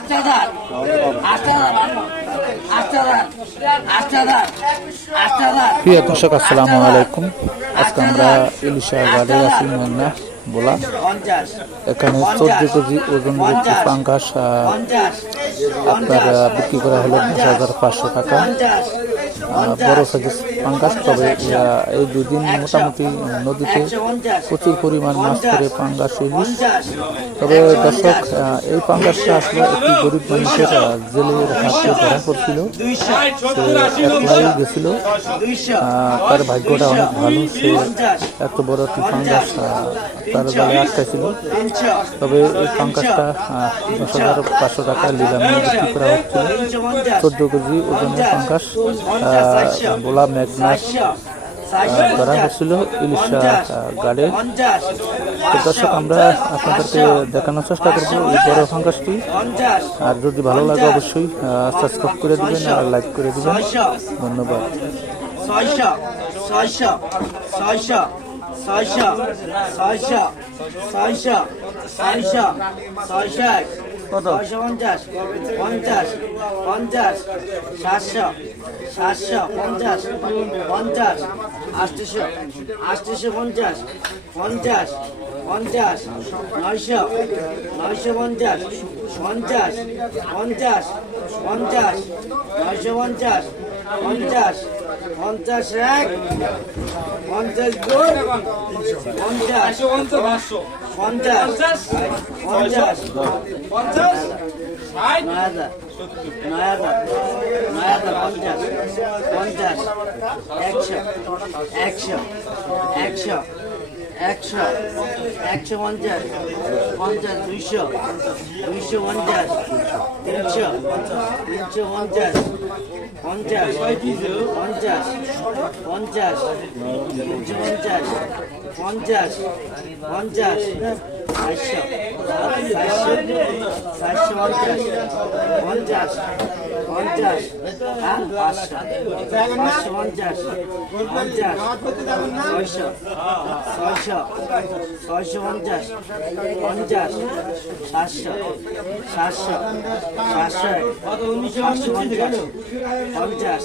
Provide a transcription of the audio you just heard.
আট হাজার। আট হাজার আট হাজার। আট হাজার আট হাজার প্রিয় দর্শক আসসালামু আলাইকুম। আজকে আমরা ইলিশা গাড়ে আছি মেঘনা বলা। এখানে চোদ্দ কেজি ওজন পাঙ্গাস আপনার বিক্রি করা হলো দশ হাজার পাঁচশো টাকা। বড় সাইজের পাঙ্গাস তবে এই দুদিন মোটামুটি নদীতে প্রচুর পরিমাণ মাছ ধরে পাঙ্গাস ইলিশ তবে দর্শক এই পাঙ্গাসটা আসলে একটি গরিব মানুষের জেলের হাতে ধরা পড়ছিল। সে গেছিল। তার ভাগ্যটা অনেক ভালো সে এত বড় একটি পাঙ্গাস তার গালে আটকাছিল তবে এই ফাঙ্গাসটা আহ, দশ হাজার পাঁচশো টাকা লিলামে বিক্রি করা হচ্ছিল চোদ্দ কেজি ওজনের ফাঙ্গাস চারশো ধরা পঞ্চাশ হচ্ছিল ইলিশা গাড়ে তো দর্শক আমরা আপনাদেরকে দেখানোর চেষ্টা করব এই বড় ফাঙ্গাসটি। আর যদি ভালো লাগে অবশ্যই সাবস্ক্রাইব করে দিবেন আর লাইক করে দিবেন। ধন্যবাদ। ছয়শো ছয়শো ছয়শো ছয়শো ছয়শো ছয়শো ছয়শো ছয়শো ছয়শো পঞ্চাশ পঞ্চাশ পঞ্চাশ সাতশো সাতশো, পঞ্চাশ পঞ্চাশ আটশো আটশো পঞ্চাশ পঞ্চাশ পঞ্চাশ, নয়শো নয়শো পঞ্চাশ পঞ্চাশ পঞ্চাশ পঞ্চাশ, নয়শো পঞ্চাশ পঞ্চাশ। পঞ্চাশ এক। পঞ্চাশ দুই। পঞ্চাশ। পঞ্চাশ। পঞ্চাশ। নয় হাজার। নয় হাজার। নয় হাজার পঞ্চাশ। পঞ্চাশ। একশো। একশো। একশো। একশো একশো পঞ্চাশ পঞ্চাশ, দুইশো দুইশো পঞ্চাশ, তিনশো তিনশো পঞ্চাশ পঞ্চাশ পঞ্চাশ পঞ্চাশ, তিনশো পঞ্চাশ পঞ্চাশ পঞ্চাশ, চারশো চারশো চারশো পঞ্চাশ পঞ্চাশ পঞ্চাশ হ্যাঁ পাঁচশো পাঁচশো পঞ্চাশ পঞ্চাশ, ছয়শো ছয়শো ছয়শো পঞ্চাশ পঞ্চাশ সাতশো সাতশো সাতশো সাতশো পঞ্চাশ পঞ্চাশ।